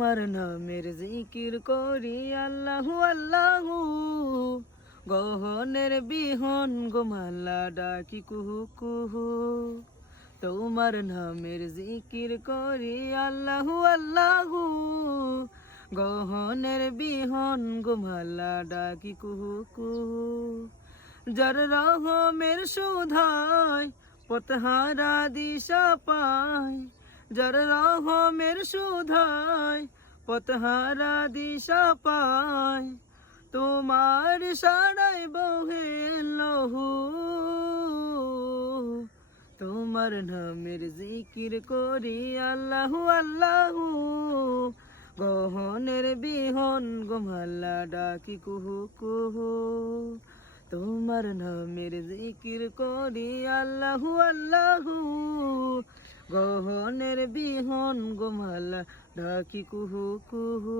তোমার নামের জিকির করি আল্লাহু আল্লাহু, গহনের বিহন গোমাল্লা ডাকি কুহু কুহু। তোমার নামের জিকির করি আল্লাহু আল্লাহু, গহনের বিহন গোমাল্লা ডাকি কুহু কুহু। যার রহমের সুধায় পথহারা দিশা পায়, যার রহমের সুধায় পথহারা দিশা পায়, তোমার সারাই বহে লহু। তোমার নামের জিকির করি আল্লাহু আল্লাহু, গহনের বিহন গোমাল্লা ডাকি কুহু কুহু। তোমার নামের জিকির করি আল্লাহু আল্লাহু, গহনের বিহন গোমাল্লা ডাকি কুহু কুহু।